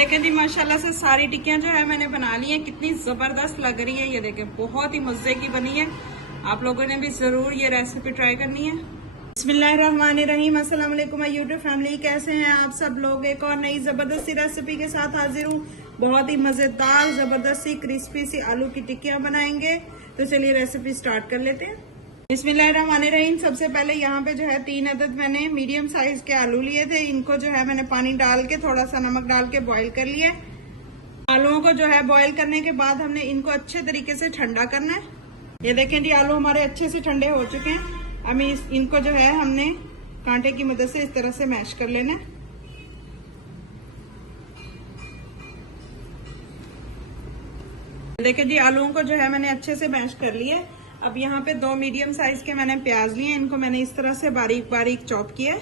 देखें जी, माशाल्लाह से सारी टिक्कियां जो है मैंने बना ली हैं। कितनी जबरदस्त लग रही है ये देखें, बहुत ही मजे की बनी है। आप लोगों ने भी जरूर ये रेसिपी ट्राई करनी है। बिस्मिल्लाहिर्रहमानिर्रहीम। अस्सलाम वालेकुम यूट्यूब फैमिली, कैसे हैं आप सब लोग। एक और नई जबरदस्ती रेसिपी के साथ हाजिर हूँ। बहुत ही मजेदार जबरदस्ती क्रिस्पी सी आलू की टिक्कियां बनाएंगे। तो चलिए रेसिपी स्टार्ट कर लेते हैं। बिस्मिल्लाहिर्रहमानिर्रहीम। सबसे पहले यहाँ पे जो है 3 अदद मैंने मीडियम साइज के आलू लिए थे। इनको जो है मैंने पानी डाल के थोड़ा सा नमक डाल के बॉईल कर लिया। आलूओं को जो है बॉईल करने के बाद हमने इनको अच्छे तरीके से ठंडा करना है। ये देखें जी, आलू हमारे अच्छे से ठंडे हो चुके हैं। अब इनको जो है हमने कांटे की मदद से इस तरह से मैश कर लेना है। देखें जी, आलूओं को जो है मैंने अच्छे से मैश कर लिया। अब यहाँ पे 2 मीडियम साइज के मैंने प्याज लिए, इनको मैंने इस तरह से बारीक बारीक चॉप किया है।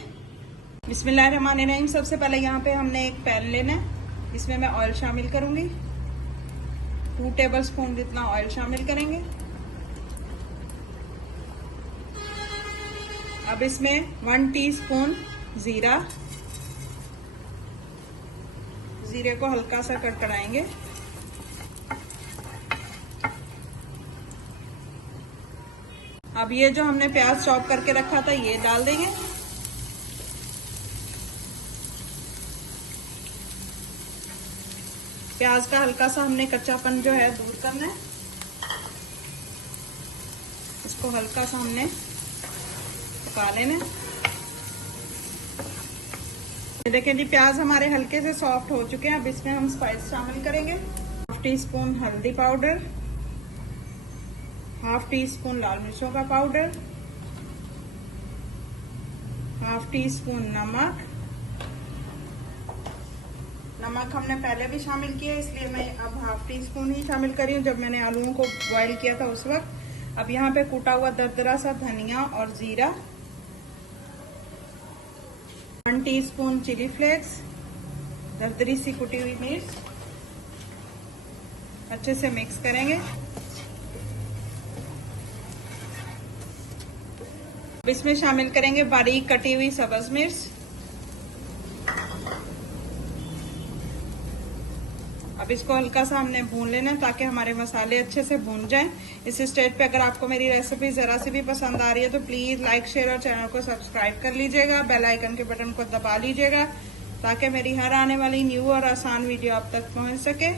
बिस्मिल्लाहिर्रहमानिर्रहीम। सबसे पहले यहाँ पे हमने एक पैन लेना है, इसमें मैं ऑयल शामिल करूंगी। 2 टेबल स्पून जितना ऑयल शामिल करेंगे। अब इसमें 1 टीस्पून जीरा, जीरे को हल्का सा कड़कड़ाएंगे। अब ये जो हमने प्याज चॉप करके रखा था ये डाल देंगे। प्याज का हल्का सा हमने कच्चापन जो है दूर करना है। इसको हल्का सा हमने पका लेना। देखें जी, प्याज हमारे हल्के से सॉफ्ट हो चुके हैं। अब इसमें हम स्पाइस शामिल करेंगे। 1 टीस्पून हल्दी पाउडर, 1/2 टीस्पून लाल मिर्चों का पाउडर, 1/2 टीस्पून नमक। नमक हमने पहले भी शामिल किया, इसलिए मैं अब 1/2 टीस्पून ही शामिल कर रही हूँ, जब मैंने आलूओं को बॉईल किया था उस वक्त। अब यहाँ पे कूटा हुआ दरदरा सा धनिया और जीरा, 1 टीस्पून चिली फ्लेक्स, दरदरी सी कुटी हुई मिर्च, अच्छे से मिक्स करेंगे। इसमें शामिल करेंगे बारीक कटी हुई सब्ज मिर्च। अब इसको हल्का सा हमने भून लेना है ताकि हमारे मसाले अच्छे से भून जाएं। इस स्टेज पे अगर आपको मेरी रेसिपी जरा सी भी पसंद आ रही है तो प्लीज लाइक, शेयर और चैनल को सब्सक्राइब कर लीजिएगा। बेल आइकन के बटन को दबा लीजिएगा ताकि मेरी हर आने वाली न्यू और आसान वीडियो आप तक पहुंच सके।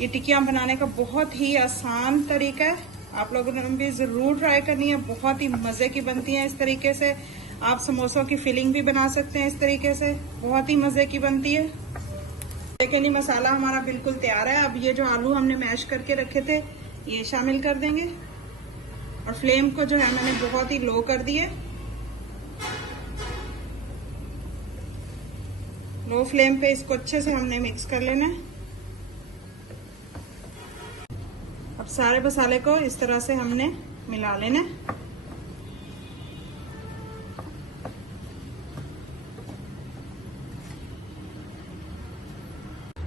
ये टिक्कियां बनाने का बहुत ही आसान तरीका है, आप लोगों ने भी जरूर ट्राई करनी है। बहुत ही मजे की बनती है। इस तरीके से आप समोसों की फिलिंग भी बना सकते हैं। इस तरीके से बहुत ही मजे की बनती है। देखिए नहीं, मसाला हमारा बिल्कुल तैयार है। अब ये जो आलू हमने मैश करके रखे थे ये शामिल कर देंगे और फ्लेम को जो है मैंने बहुत ही लो कर दिया। लो फ्लेम पे इसको अच्छे से हमने मिक्स कर लेना है। अब सारे मसाले को इस तरह से हमने मिला लेना है।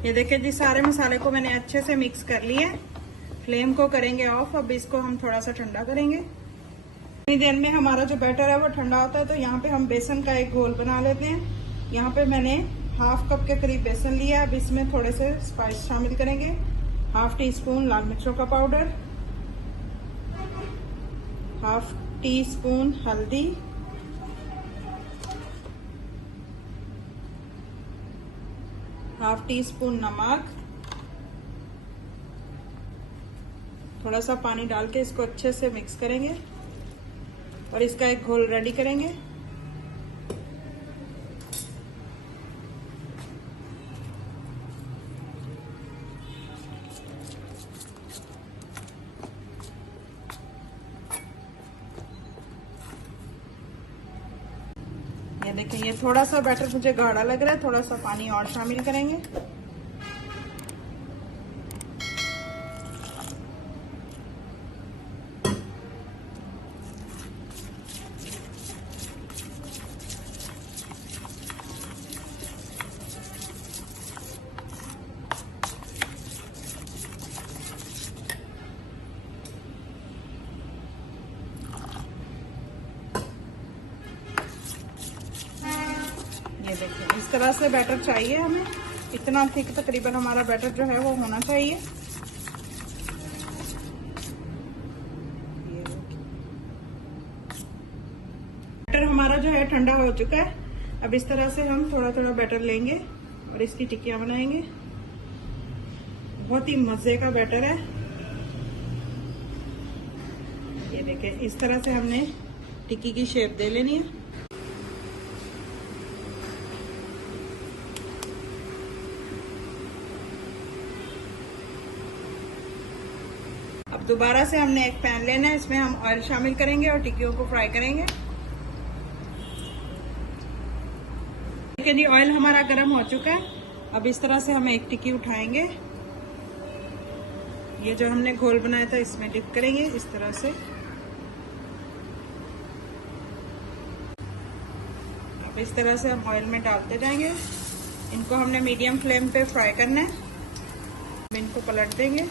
ये देखिए जी, सारे मसाले को मैंने अच्छे से मिक्स कर लिया है। फ्लेम को करेंगे ऑफ। अब इसको हम थोड़ा सा ठंडा करेंगे। इतनी देर में हमारा जो बैटर है वो ठंडा होता है, तो यहाँ पे हम बेसन का एक घोल बना लेते हैं। यहाँ पे मैंने 1/2 कप के करीब बेसन लिया। अब इसमें थोड़े से स्पाइस शामिल करेंगे। 1/2 टीस्पून लाल मिर्चों का पाउडर, 1/2 टीस्पून हल्दी, 1/2 टीस्पून नमक, थोड़ा सा पानी डाल के इसको अच्छे से मिक्स करेंगे और इसका एक घोल रेडी करेंगे। ये देखिए, ये थोड़ा सा बैटर मुझे गाढ़ा लग रहा है, थोड़ा सा पानी और शामिल करेंगे। ये देखिए, इस तरह से बैटर चाहिए हमें। इतना थिक तकरीबन हमारा बैटर जो है वो होना चाहिए। बैटर हमारा जो है ठंडा हो चुका है। अब इस तरह से हम थोड़ा थोड़ा बैटर लेंगे और इसकी टिक्कियां बनाएंगे। बहुत ही मजे का बैटर है। ये देखें, इस तरह से हमने टिक्की की शेप दे लेनी है। अब दोबारा से हमने एक पैन लेना है, इसमें हम ऑयल शामिल करेंगे और टिक्कियों को फ्राई करेंगे। देखिए जी, ऑयल हमारा गर्म हो चुका है। अब इस तरह से हम एक टिक्की उठाएंगे, ये जो हमने घोल बनाया था इसमें डिप करेंगे इस तरह से। अब इस तरह से हम ऑयल में डालते जाएंगे। इनको हमने मीडियम फ्लेम पे फ्राई करना है। हम इनको पलट देंगे। ये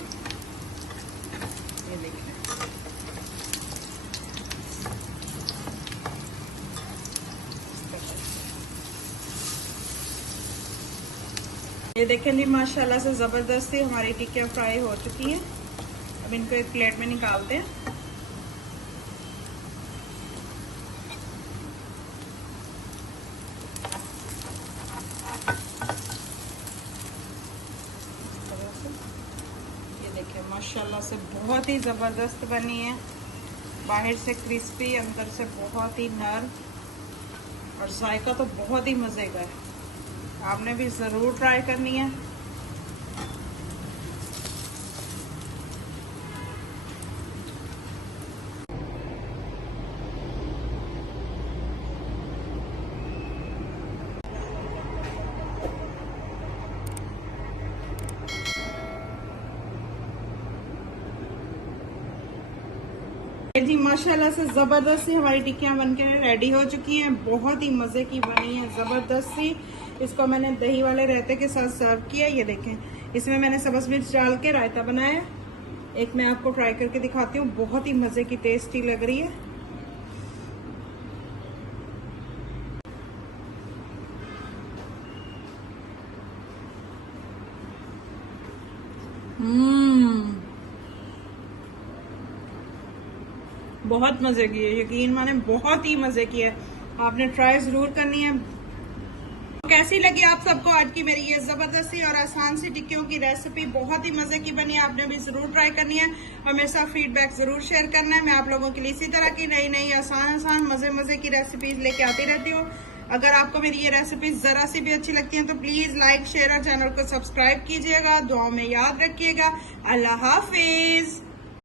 देखिए, ये देखें जी, माशाल्लाह से जबरदस्त ही हमारी टिक्कियाँ फ्राई हो चुकी हैं। अब इनको एक प्लेट में निकालते हैं। ये देखिए, माशाल्लाह से बहुत ही जबरदस्त बनी है। बाहर से क्रिस्पी, अंदर से बहुत ही नरम और जायका तो बहुत ही मजे का है। आपने भी जरूर ट्राई करनी है। जी, माशाल्लाह से जबरदस्त सी हमारी टिक्कियां बनके रेडी हो चुकी हैं। बहुत ही मजे की बनी है, जबरदस्त सी। इसको मैंने दही वाले रायते के साथ सर्व किया। ये देखें, इसमें मैंने सब्ज मिर्च डाल के रायता बनाया। एक मैं आपको ट्राई करके दिखाती हूँ, बहुत ही मजे की टेस्टी लग रही है। बहुत मजे की है, यकीन माने बहुत ही मजे की है। आपने ट्राई जरूर करनी है। कैसी लगी आप सबको आज की मेरी ये जबरदस्ती और आसान सी टिक्कियों की रेसिपी? बहुत ही मजे की बनी है। आपने भी जरूर ट्राई करनी है और मेरे साथ फीडबैक जरूर शेयर करना है। मैं आप लोगों के लिए इसी तरह की नई नई आसान मजे की रेसिपीज लेके आती रहती हूँ। अगर आपको मेरी ये रेसिपी जरा सी भी अच्छी लगती है तो प्लीज लाइक, शेयर और चैनल को सब्सक्राइब कीजिएगा। दुआ में याद रखिएगा। अल्लाह हाफिज।